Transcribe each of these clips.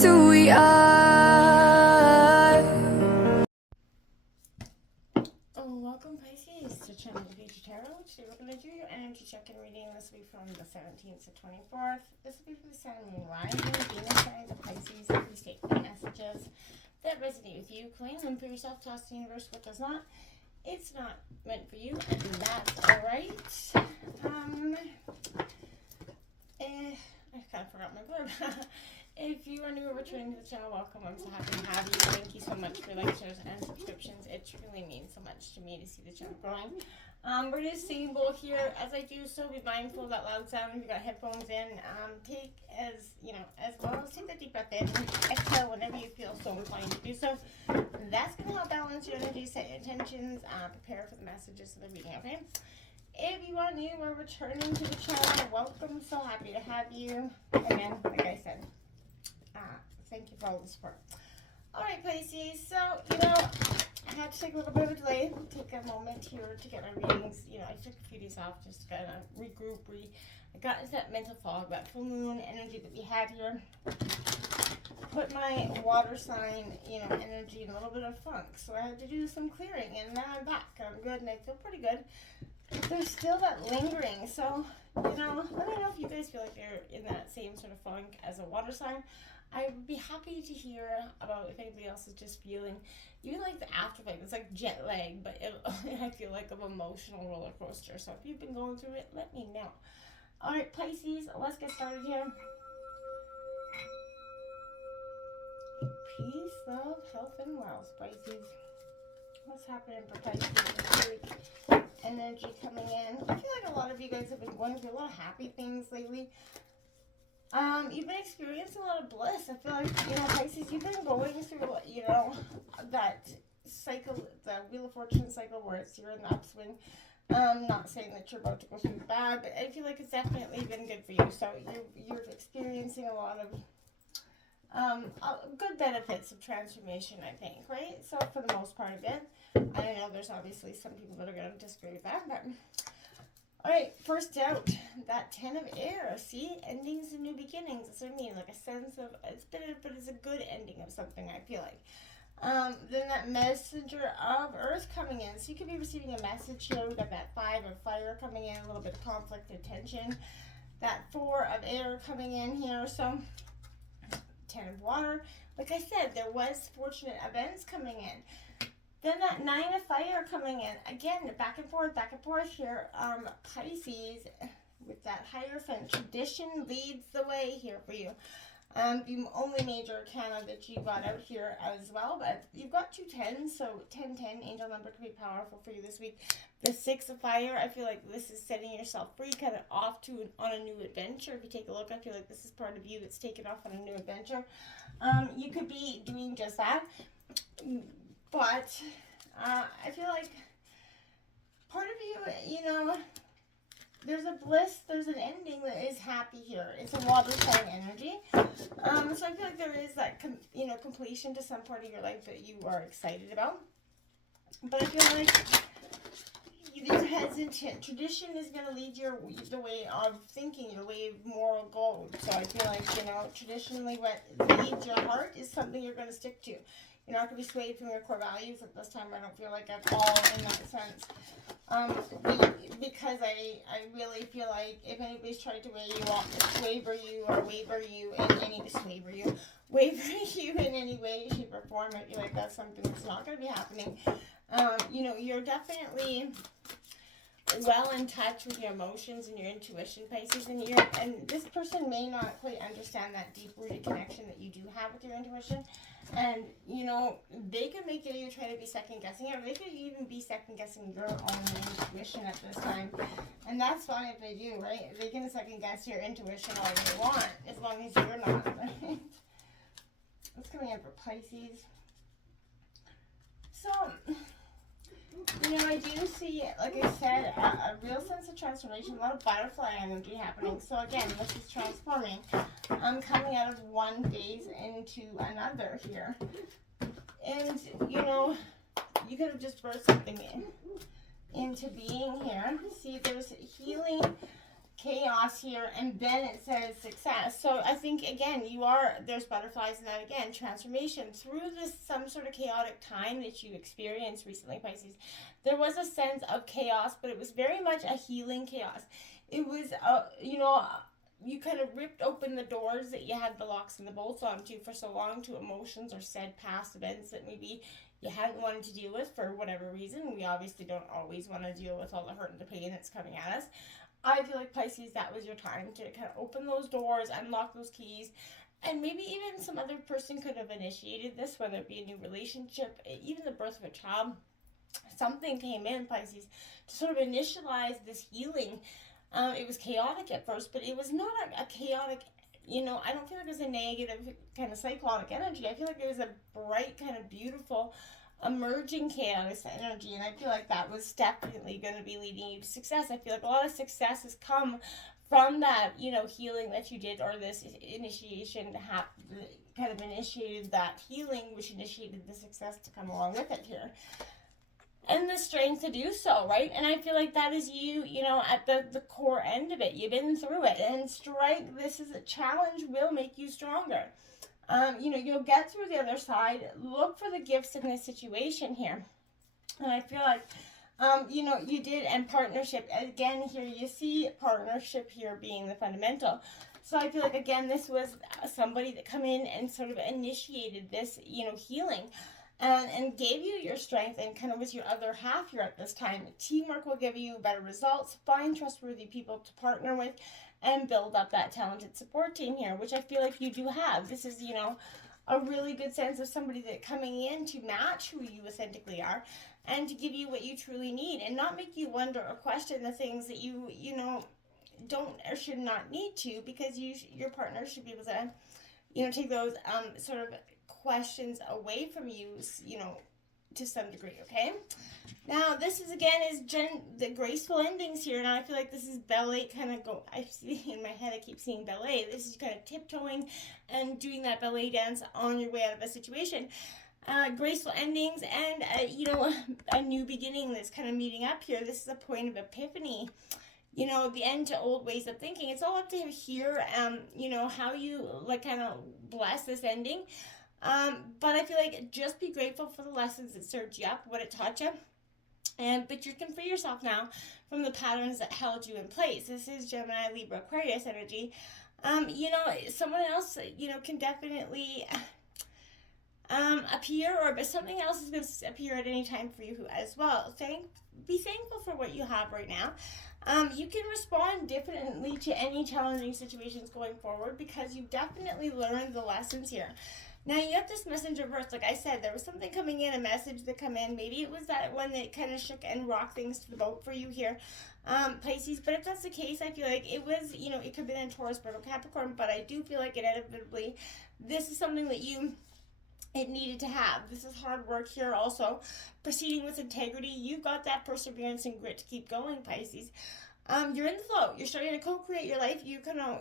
just who we are. Welcome Pisces to Channel Future Tarot. Today we're going to do your energy check-in reading this week from the 17th to 24th. This will be for the Sun, Moon, Rising, Venus signs of Pisces. Please take the messages that resonate with you. Claim them for yourself. Toss the universe. What does not, it's not meant for you, and that's alright. I kind of forgot my blurb. If you are new or returning to the channel, welcome. I'm so happy to have you. Thank you so much for likes, shares, and subscriptions. It truly means so much to me to see the channel growing. We're just single here. As I do so, be mindful of that loud sound. If you got headphones in, take as well as take that deep breath in. Exhale whenever you feel so inclined to do so. That's going to help balance your energy, set your intentions, prepare for the messages of the reading, okay? If you are new or returning to the channel, welcome. So happy to have you. Again, like I said, thank you for all the support. Alright, Pisces, so, I had to take a little bit of a delay, take a moment here to get my readings. I took a few days off just to kind of regroup, I got into that mental fog, that full moon energy that we had here. Put my water sign, energy in a little bit of funk. So I had to do some clearing, and now I'm back. I'm good, and I feel pretty good. But there's still that lingering, so, let me know if you guys feel like you're in that same sort of funk as a water sign. I would be happy to hear about if anybody else is just feeling, even like the afterlife. It's like jet lag, but I feel like an emotional roller coaster. So if you've been going through it, let me know. All right, Pisces, let's get started here. Peace, love, health, and wealth, Pisces. What's happening for Pisces this week? Energy coming in. I feel like a lot of you guys have been going through a lot of happy things lately. You've been experiencing a lot of bliss. I feel like, Pisces, you've been going through, that cycle, the Wheel of Fortune cycle where you're in the upswing. Not saying that you're about to go through bad, but I feel like it's definitely been good for you. So you're experiencing a lot of good benefits of transformation, I think, right? So for the most part of it, I know there's obviously some people that are going to disagree with that, but all right, first out, that 10 of air. See, endings and new beginnings. That's what I mean, like a sense of, it's bitter, but it's a good ending of something, I feel like. Then that messenger of earth coming in. So you could be receiving a message here. We've got that 5 of fire coming in, a little bit of conflict and tension. That 4 of air coming in here. So 10 of water. Like I said, there was fortunate events coming in. Then that 9 of fire coming in. Again, back and forth here. Pisces, with that Hierophant, tradition leads the way here for you. The only major arcana that you got out here as well, but you've got 2 10s, so 10-10, angel number can be powerful for you this week. The 6 of fire, I feel like this is setting yourself free, kind of off on a new adventure. If you take a look, I feel like this is part of you that's taken off on a new adventure. You could be doing just that, but I feel like part of you, there's a bliss, there's an ending that is happy here. It's a water sign energy. So I feel like there is that, completion to some part of your life that you are excited about. But I feel like you're hesitant. Tradition is going to lead the way of thinking, your way of moral gold. So I feel like, traditionally what leads your heart is something you're going to stick to. You're not going to be swayed from your core values at this time. I don't feel like at all in that sense. Because I really feel like if anybody's tried to waver you in any way, shape, or form, I feel like that's something that's not going to be happening. You're definitely well in touch with your emotions and your intuition, Pisces, and this person may not quite understand that deep-rooted connection that you do have with your intuition. And, they could make you try to be second-guessing it, or they could even be second-guessing your own intuition at this time. And that's fine if they do, right? They can second-guess your intuition all they want, as long as you're not, right? What's coming in for Pisces? So, I do see, like I said, a real sense of transformation, a lot of butterfly energy happening. So again, this is transforming. I'm coming out of one phase into another here. And, you could have just birthed something into being here. See, there's healing chaos here, and then it says success. So I think, again, there's butterflies in that, again, transformation. Through this, some sort of chaotic time that you experienced recently, Pisces, there was a sense of chaos, but it was very much a healing chaos. It was, you kind of ripped open the doors that you had the locks and the bolts onto for so long, to emotions or said past events that maybe you hadn't wanted to deal with for whatever reason. We obviously don't always want to deal with all the hurt and the pain that's coming at us. I feel like, Pisces, that was your time to kind of open those doors, unlock those keys, and maybe even some other person could have initiated this, whether it be a new relationship, even the birth of a child. Something came in, Pisces, to sort of initialize this healing. It was chaotic at first, but it was not a chaotic, I don't feel like it was a negative kind of cyclonic energy. I feel like it was a bright, kind of beautiful, emerging chaotic energy, and I feel like that was definitely going to be leading you to success. I feel like a lot of success has come from that, healing that you did, or this initiation kind of initiated that healing, which initiated the success to come along with it here. And the strength to do so, right? And I feel like that is you, at the core end of it. You've been through it. And strength, this is a challenge, will make you stronger. You'll get through the other side. Look for the gifts in this situation here. And I feel like, you did, and partnership. Again, here you see partnership here being the fundamental. So I feel like, again, this was somebody that come in and sort of initiated this, healing. And gave you your strength, and kind of was your other half here at this time. Teamwork will give you better results. Find trustworthy people to partner with, and build up that talented support team here, which I feel like you do have. This is, a really good sense of somebody that coming in to match who you authentically are, and to give you what you truly need, and not make you wonder or question the things that you don't or should not need to, because your partner should be able to, take those sort of questions away from you, to some degree, okay? Now, this is, again, the graceful endings here, and I feel like this is ballet kind of I see in my head, I keep seeing ballet. This is kind of tiptoeing and doing that ballet dance on your way out of a situation. Graceful endings, and, a new beginning that's kind of meeting up here. This is a point of epiphany. The end to old ways of thinking. It's all up to here, how you, kind of bless this ending. But I feel like just be grateful for the lessons that served you up, what it taught you. But you can free yourself now from the patterns that held you in place. This is Gemini, Libra, Aquarius energy. Someone else, can definitely appear, but something else is going to appear at any time for you as well. Be thankful for what you have right now. You can respond differently to any challenging situations going forward, because you definitely learned the lessons here. Now, you have this messenger verse. Like I said, there was something coming in, a message that come in. Maybe it was that one that kind of shook and rocked things to the boat for you here, Pisces. But if that's the case, I feel like it was, it could have been in Taurus, Virgo, Capricorn. But I do feel like inevitably, this is something that it needed to have. This is hard work here also. Proceeding with integrity. You've got that perseverance and grit to keep going, Pisces. You're in the flow. You're starting to co-create your life. You're gonna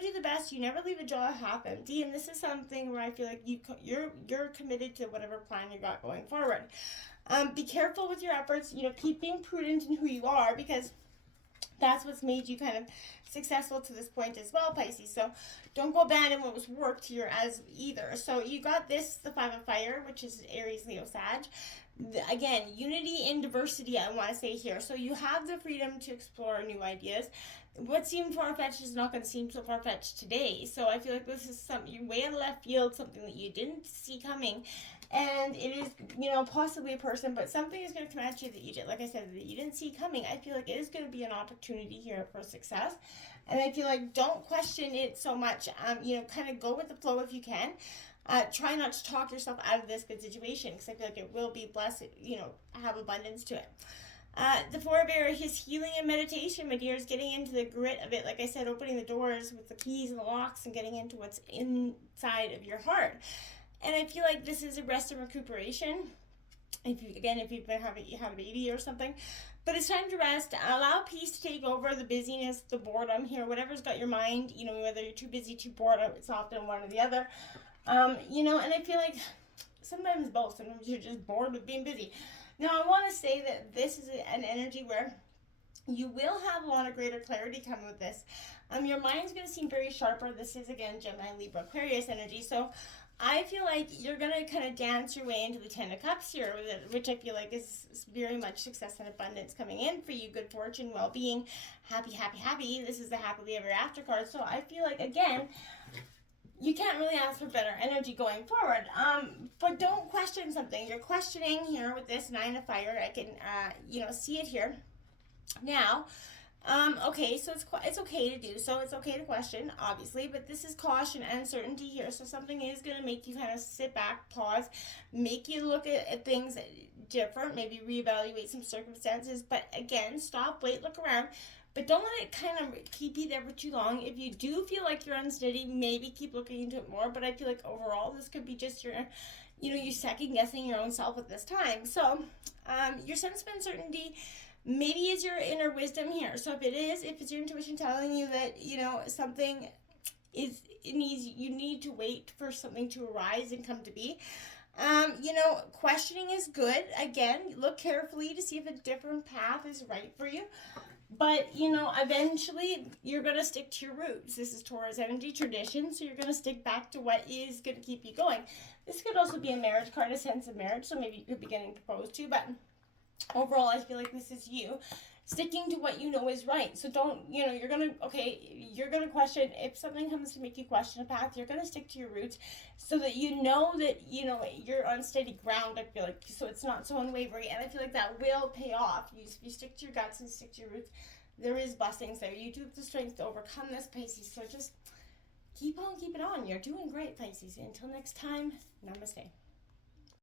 do the best. You never leave a jar half empty. And this is something where I feel like you're committed to whatever plan you got going forward. Be careful with your efforts. Keep being prudent in who you are, because that's what's made you kind of successful to this point as well, Pisces. So don't go abandon what was worked here as either. So you got this, the Five of Fire, which is Aries, Leo, Sag. Again, unity in diversity, I want to say here. So you have the freedom to explore new ideas. What seemed far-fetched is not going to seem so far-fetched today. So I feel like this is something way out of left field, something that you didn't see coming. And it is, possibly a person, but something is going to come at you that you did, like I said, that you didn't see coming. I feel like it is going to be an opportunity here for success. And I feel like don't question it so much. Kind of go with the flow if you can. Try not to talk yourself out of this good situation, because I feel like it will be blessed, have abundance to it. The Four of Air, his healing and meditation, my dears, getting into the grit of it, like I said, opening the doors with the keys and the locks and getting into what's inside of your heart. And I feel like this is a rest and recuperation. If you've been you had a baby or something. But it's time to rest. Allow peace to take over the busyness, the boredom here, whatever's got your mind, whether you're too busy, too bored, it's often one or the other. And I feel like sometimes both. Sometimes you're just bored with being busy. Now, I want to say that this is an energy where You will have a lot of greater clarity coming with this. Your mind's going to seem very sharper. This is, again, Gemini, Libra, Aquarius energy. So I feel like you're going to kind of dance your way into the Ten of Cups here, which I feel like is very much success and abundance coming in for you. Good fortune, well-being, happy, happy, happy. This is the happily ever after card. So I feel like, again, you can't really ask for better energy going forward. But don't question something. You're questioning here with this Nine of Fire. I can, see it here. Now, okay, so it's okay to do so. It's okay to question, obviously, but this is caution and uncertainty here. So something is going to make you kind of sit back, pause, make you look at things different, maybe reevaluate some circumstances. But again, stop, wait, look around. But don't let it kind of keep you there for too long. If you do feel like you're unsteady, maybe keep looking into it more. But I feel like overall, this could be just your, you second guessing your own self at this time. So your sense of uncertainty maybe is your inner wisdom here. So if it's your intuition telling you that, something you need to wait for something to arise and come to be. Questioning is good. Again, look carefully to see if a different path is right for you. But, eventually you're going to stick to your roots. This is Taurus energy tradition, so you're going to stick back to what is going to keep you going. This could also be a marriage card, a sense of marriage, so maybe you could be getting proposed to, but overall, I feel like this is you sticking to what you know is right. So don't, you're going to question, if something comes to make you question a path, you're going to stick to your roots so that you're on steady ground, I feel like, so it's not so unwavering. And I feel like that will pay off. You stick to your guts and stick to your roots. There is blessings there. You do have the strength to overcome this, Pisces. So just keep on keeping on. You're doing great, Pisces. Until next time, namaste.